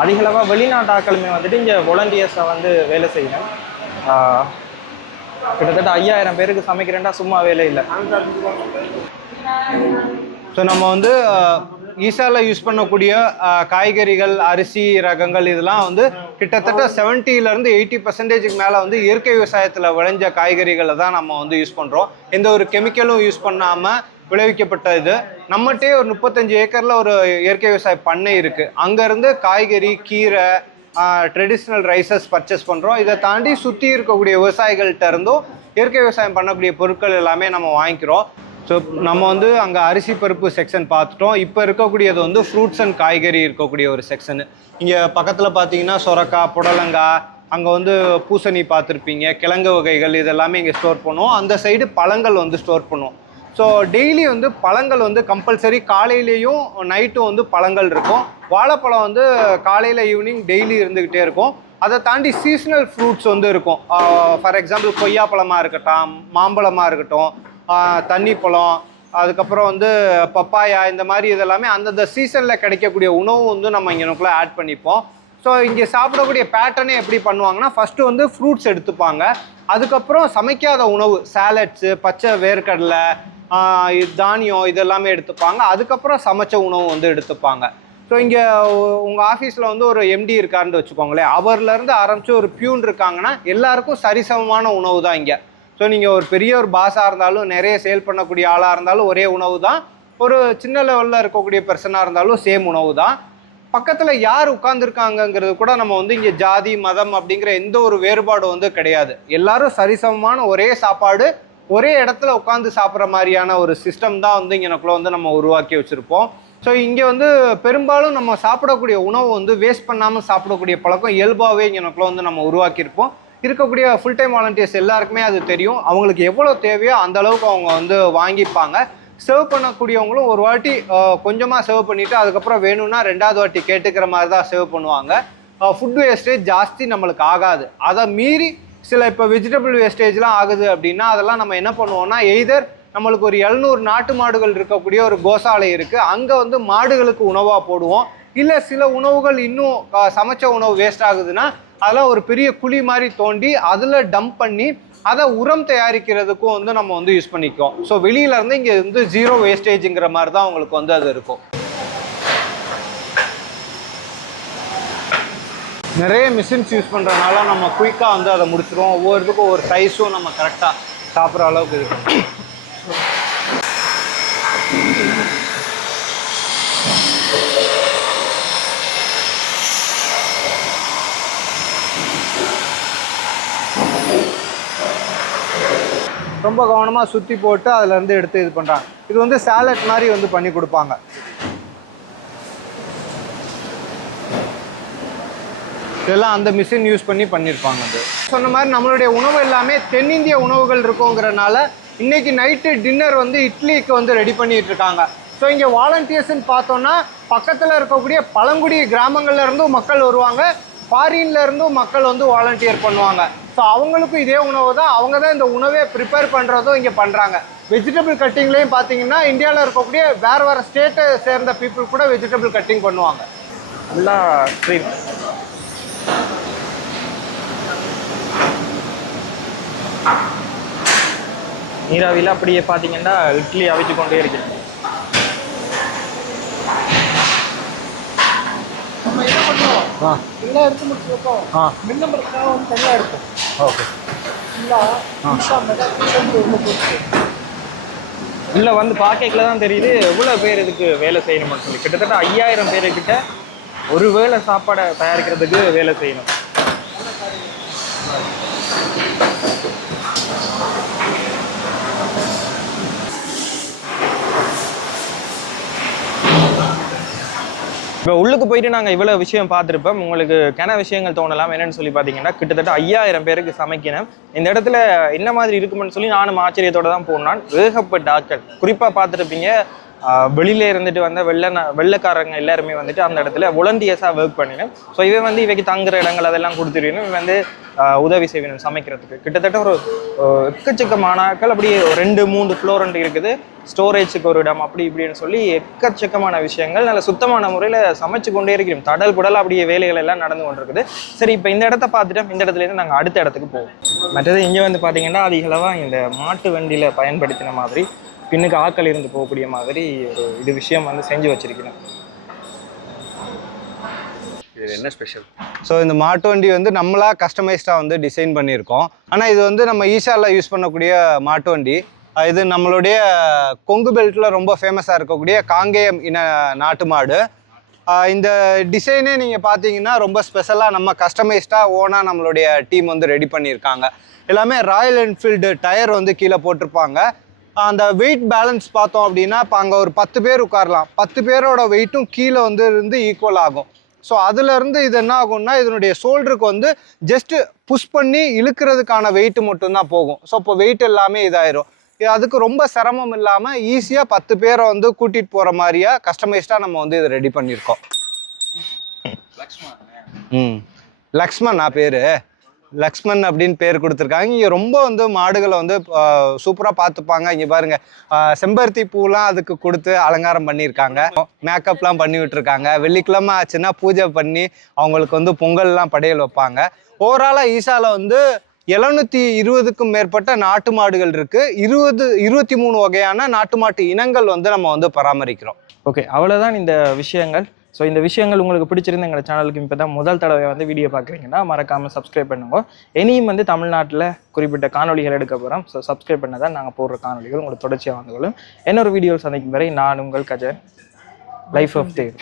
அதிகளவாக வெளிநாட்டு ஆட்களுமே வந்துட்டு இங்கே வாலண்டியர்ஸை வந்து வேலை செய்யணும். கிட்டத்தட்ட ஐயாயிரம் பேருக்கு சமைக்கிறேன்டா சும்மா வேலை இல்லை. ஸோ நம்ம வந்து ஈசாவில் யூஸ் பண்ணக்கூடிய காய்கறிகள் அரிசி ரகங்கள் இதெல்லாம் வந்து கிட்டத்தட்ட செவன்ட்டிலேருந்து எயிட்டி பர்சன்டேஜுக்கு மேலே வந்து இயற்கை விவசாயத்தில் விளைஞ்ச காய்கறிகளை தான் நம்ம வந்து யூஸ் பண்ணுறோம் எந்த ஒரு கெமிக்கலும் யூஸ் பண்ணாமல் விளைவிக்கப்பட்ட இது. நம்மகிட்டே ஒரு முப்பத்தஞ்சு ஏக்கரில் ஒரு இயற்கை விவசாய பண்ணை இருக்குது அங்கேருந்து காய்கறி கீரை ட்ரெடிஷ்னல் ரைசஸ் பர்ச்சேஸ் பண்ணுறோம் இதை தாண்டி சுற்றி இருக்கக்கூடிய விவசாயிகள்கிட்ட இருந்தும் இயற்கை விவசாயம் பண்ணக்கூடிய பொருட்கள் எல்லாமே நம்ம வாங்கிக்கிறோம். ஸோ நம்ம வந்து அங்கே அரிசி பருப்பு செக்ஷன் பார்த்துட்டோம். இப்போ இருக்கக்கூடியது வந்து ஃப்ரூட்ஸ் அண்ட் காய்கறி இருக்கக்கூடிய ஒரு செக்ஷனு இங்கே பக்கத்தில் பார்த்தீங்கன்னா சொரக்காய் புடலங்காய் அங்கே வந்து பூசணி பார்த்துருப்பீங்க கிழங்கு வகைகள் இதெல்லாமே இங்கே ஸ்டோர் பண்ணுவோம். அந்த சைடு பழங்கள் வந்து ஸ்டோர் பண்ணுவோம். ஸோ டெய்லி வந்து பழங்கள் வந்து கம்பல்சரி காலையிலேயும் நைட்டும் வந்து பழங்கள் இருக்கும். வாழைப்பழம் வந்து காலையில் ஈவினிங் டெய்லி இருந்துக்கிட்டே இருக்கும். அதை தாண்டி சீசனல் ஃப்ரூட்ஸ் வந்து இருக்கும். ஃபார் எக்ஸாம்பிள் கொய்யாப்பழமாக இருக்கட்டும் மாம்பழமாக இருக்கட்டும் தண்ணி பழம் அதுக்கப்புறம் வந்து பப்பாயா இந்த மாதிரி இதெல்லாமே அந்தந்த சீசனில் கிடைக்கக்கூடிய உணவு வந்து நம்ம இங்கனுக்குள்ளே ஆட் பண்ணிப்போம். ஸோ இங்கே சாப்பிடக்கூடிய பேட்டர்னே எப்படி பண்ணுவாங்கன்னா ஃபஸ்ட்டு வந்து ஃப்ரூட்ஸ் எடுத்துப்பாங்க. அதுக்கப்புறம் சமைக்காத உணவு சாலட்ஸு பச்சை வேர்க்கடலை இது தானியம் இதெல்லாமே எடுத்துப்பாங்க. அதுக்கப்புறம் சமைச்ச உணவு வந்து எடுத்துப்பாங்க. ஸோ இங்கே உங்கள் ஆஃபீஸில் வந்து ஒரு எம்டி இருக்காருன்னு வச்சுக்கோங்களேன். அவர்லேருந்து ஆரம்பித்து ஒரு பியூன் இருக்காங்கன்னா எல்லாருக்கும் சரிசமமான உணவு தான் இங்கே. ஸோ நீங்கள் ஒரு பெரிய ஒரு பாஸாக இருந்தாலும் நிறைய சேல் பண்ணக்கூடிய ஆளாக இருந்தாலும் ஒரே உணவு தான். ஒரு சின்ன லெவலில் இருக்கக்கூடிய பர்சனாக இருந்தாலும் சேம் உணவு தான். பக்கத்தில் யார் உட்காந்துருக்காங்கங்கிறது கூட நம்ம வந்து இங்கே ஜாதி மதம் அப்படிங்கிற எந்த ஒரு வேறுபாடும் வந்து கிடையாது. எல்லாரும் சரிசமமான ஒரே சாப்பாடு ஒரே இடத்துல உட்காந்து சாப்பிட்ற மாதிரியான ஒரு சிஸ்டம் தான் வந்து இங்கனக்குள்ள வந்து நம்ம உருவாக்கி வச்சுருப்போம். ஸோ இங்கே வந்து பெரும்பாலும் நம்ம சாப்பிடக்கூடிய உணவு வந்து வேஸ்ட் பண்ணாமல் சாப்பிடக்கூடிய பழக்கம் இயல்பாகவே இங்கனக்குள்ள வந்து நம்ம உருவாக்கியிருப்போம். இருக்கக்கூடிய ஃபுல் டைம் வாலண்டியர்ஸ் எல்லாருக்குமே அது தெரியும். அவங்களுக்கு எவ்வளோ தேவையோ அந்த அளவுக்கு அவங்க வந்து வாங்கிப்பாங்க. சர்வ் பண்ணக்கூடியவங்களும் ஒரு வாட்டி கொஞ்சமாக சர்வ் பண்ணிவிட்டு அதுக்கப்புறம் வேணும்னா ரெண்டாவது வாட்டி கேட்டுக்கிற மாதிரி தான் சர்வ் பண்ணுவாங்க ஃபுட் வேஸ்டேஜ் ஜாஸ்தி நம்மளுக்கு ஆகாது. அதை மீறி சில இப்போ வெஜிடபிள் வேஸ்டேஜ்லாம் ஆகுது அப்படின்னா அதெல்லாம் நம்ம என்ன பண்ணுவோம்னா எய்தர் நம்மளுக்கு ஒரு எழுநூறு நாட்டு மாடுகள் இருக்கக்கூடிய ஒரு கோசாலை இருக்குது அங்கே வந்து மாடுகளுக்கு உணவாக போடுவோம். இல்லை சில உணவுகள் இன்னும் சமைச்ச உணவு வேஸ்ட் ஆகுதுன்னா அதெல்லாம் ஒரு பெரிய குழி மாதிரி தோண்டி அதில் டம்ப் பண்ணி அதை உரம் தயாரிக்கிறதுக்கும் வந்து நம்ம வந்து யூஸ் பண்ணிக்கோம் ஸோ வெளியிலேருந்து இங்கே வந்து ஜீரோ வேஸ்டேஜுங்கிற மாதிரி தான் உங்களுக்கு வந்து அது இருக்கும். நிறைய மிஷின்ஸ் யூஸ் பண்ணுறதுனால நம்ம குயிக்காக வந்து அதை முடிச்சிருவோம். ஒவ்வொரு இதுக்கும் ஒரு சைஸும் நம்ம கரெக்டாக சாப்பிட்ற அளவுக்கு இருக்கும் ரொம்ப கவனமாக சுற்றி போட்டு அதுலேருந்து எடுத்து இது பண்ணுறாங்க இது வந்து சாலட் மாதிரி வந்து பண்ணி கொடுப்பாங்க. இதெல்லாம் அந்த மிஷின் யூஸ் பண்ணி பண்ணியிருப்பாங்க அது. சொன்ன மாதிரி நம்மளுடைய உணவு எல்லாமே தென்னிந்திய உணவுகள் இருக்குங்கிறனால இன்னைக்கு நைட்டு டின்னர் வந்து இட்லிக்கு வந்து ரெடி பண்ணிட்டு இருக்காங்க. ஸோ இங்கே வாலண்டியர்ஸ்ன்னு பார்த்தோம்னா பக்கத்தில் இருக்கக்கூடிய பழங்குடி கிராமங்கள்லேருந்தும் மக்கள் வருவாங்க. ஃபாரின்ல இருந்தும் மக்கள் வந்து வாலண்டியர் பண்ணுவாங்க. ஸோ அவங்களுக்கும் இதே உணவு தான். அவங்க தான் இந்த உணவை ப்ரிப்பேர் பண்ணுறதும் இங்கே பண்ணுறாங்க வெஜிடபிள் கட்டிங்லேயும் பார்த்தீங்கன்னா இந்தியாவில் இருக்கக்கூடிய வேறு வேறு ஸ்டேட்டை சேர்ந்த பீப்புள் கூட வெஜிடபிள் கட்டிங் பண்ணுவாங்க. நல்லா க்ரீம் நீராவியில் அப்படியே பார்த்தீங்கன்னா இட்லி அவிச்சு கொண்டே இருக்கிறேன் என்ன பண்ணுவோம் எல்லாம் எடுத்து மின் நம்பருக்காக வந்து தனியாக எடுப்போம் ஓகே உள்ள வந்து பார்க்கல தான் தெரியுது. எவ்வளோ பேர் இதுக்கு வேலை செய்யணும்னு சொல்லி. கிட்டத்தட்ட ஐயாயிரம் பேருக்கிட்ட ஒரு வேளை சாப்பாடை தயாரிக்கிறதுக்கு வேலை செய்யணும். இப்போ உள்ளுக்கு போயிட்டு நாங்கள் இவ்வளோ விஷயம் பார்த்துருப்போம். உங்களுக்கு கன விஷயங்கள் தோணலாம். என்னென்னு சொல்லி பார்த்தீங்கன்னா கிட்டத்தட்ட ஐயாயிரம் பேருக்கு சமைக்கணும். இந்த இடத்துல என்ன மாதிரி இருக்குமென்னு சொல்லி நானும் ஆச்சரியத்தோடு தான் போனான் ஏகப்பட்ட ஆட்கள். குறிப்பாக பார்த்துருப்பீங்க வெளியில இருந்துட்டு வந்த வெள்ளை வெள்ளக்காரங்க வெள்ளைக்காரங்க எல்லாருமே வந்துட்டு அந்த இடத்துல volunteers-ஆ ஒர்க் பண்ணினேன் ஸோ இவன் வந்து இவைக்கு தங்குற இடங்கள் அதெல்லாம் கொடுத்துருவேன் இவன் வந்து உதவி செய்வேன் சமைக்கிறதுக்கு. கிட்டத்தட்ட ஒரு ஆஹ் எக்கச்சக்கமான ஆட்கள். அப்படியே ஒரு ரெண்டு மூணு ஃப்ளோர் இருக்குது. ஸ்டோரேஜுக்கு ஒரு இடம் அப்படி இப்படின்னு சொல்லி எக்கச்சக்கமான விஷயங்கள் நல்ல சுத்தமான முறையில் சமைச்சு கொண்டே இருக்கிறோம். தடல் புடல் அப்படியே வேலைகள் எல்லாம் நடந்து கொண்டிருக்குது. சரி இப்போ இந்த இடத்த பார்த்துட்டோம். இந்த இடத்துல இருந்து நாங்கள் அடுத்த இடத்துக்கு போவோம். மற்றது இங்கே வந்து பார்த்தீங்கன்னா அதிகளவாக இந்த மாட்டு வண்டியில் பயன்படுத்தின மாதிரி பின்னுக்கு ஆட்கள் இருந்து போகக்கூடிய மாதிரி ஒரு இது விஷயம் வந்து செஞ்சு வச்சிருக்கிறேன் இது என்ன ஸ்பெஷல் ஸோ இந்த மாட்டு வண்டி வந்து நம்மளா கஸ்டமைஸ்டாக வந்து டிசைன் பண்ணியிருக்கோம். ஆனால் இது வந்து நம்ம ஈஷாவில் யூஸ் பண்ணக்கூடிய மாட்டு வண்டி. இது நம்மளுடைய கொங்கு பெல்ட்டில் ரொம்ப ஃபேமஸாக இருக்கக்கூடிய காங்கேயம் இன நாட்டு மாடு. இந்த டிசைனே நீங்கள் பார்த்தீங்கன்னா ரொம்ப ஸ்பெஷலாக நம்ம கஸ்டமைஸ்டாக ஓனாக நம்மளுடைய டீம் வந்து ரெடி பண்ணியிருக்காங்க. எல்லாமே ராயல் என்ஃபீல்டு டயர் வந்து கீழே போட்டிருப்பாங்க. அந்த வெயிட் பேலன்ஸ் பார்த்தோம் அப்படின்னா இப்போ அங்கே ஒரு பத்து பேர் உட்காரலாம். பத்து பேரோட வெயிட்டும் கீழே வந்து இருந்து ஈக்குவல் ஆகும். ஸோ அதுலேருந்து இது என்ன ஆகும்னா இதனுடைய ஷோல்டருக்கு வந்து ஜஸ்ட்டு புஷ் பண்ணி இழுக்கிறதுக்கான வெயிட் மட்டும்தான் போகும். ஸோ இப்போ வெயிட் எல்லாமே இதாயிரும். அதுக்கு ரொம்ப சிரமம் இல்லாமல் ஈஸியாக பத்து பேரை வந்து கூட்டிகிட்டு போகிற மாதிரியா கஸ்டமைஸ்டாக நம்ம வந்து இதை ரெடி பண்ணியிருக்கோம். ம். லக்ஷ்மணா பேர். லக்ஷ்மண் அப்படின்னு பேர் கொடுத்துருக்காங்க. இங்கே ரொம்ப வந்து மாடுகளை வந்து சூப்பராக பார்த்துப்பாங்க. இங்கே பாருங்க. செம்பருத்தி பூலாம் அதுக்கு கொடுத்து அலங்காரம் பண்ணியிருக்காங்க. மேக்கப்லாம் பண்ணி விட்டுருக்காங்க. வெள்ளிக்கிழமை ஆச்சுன்னா பூஜை பண்ணி அவங்களுக்கு வந்து பொங்கல்லாம் படையல் வைப்பாங்க. ஓவராலாக ஈசாவில் வந்து எழுநூத்தி இருபதுக்கும் மேற்பட்ட நாட்டு மாடுகள் இருக்கு. இருபது இருபத்தி மூணு வகையான நாட்டு மாட்டு இனங்கள் வந்து நம்ம வந்து பராமரிக்கிறோம். ஓகே அவ்வளோதான் இந்த விஷயங்கள். ஸோ இந்த விஷயங்கள் உங்களுக்கு பிடிச்சிருந்த எங்கள் சேனலுக்கு இப்போ தான் முதல் தடவை வந்து வீடியோ பார்க்குறீங்கன்னா மறக்காமல் சப்ஸ்கிரைப் பண்ணுங்க. இனியும் வந்து தமிழ்நாட்டில் குறிப்பிட்ட காணொளிகள் எடுக்க போகிறோம் ஸோ சப்ஸ்கிரைப் பண்ண தான் நாங்கள் போடுற காணொளிகள் உங்களுக்கு தொடர்ச்சியாக வந்துகளும் கொள்ளும் இன்னொரு வீடியோ சந்திக்கும் வரை நான் உங்கள் கஜன். Life of Dev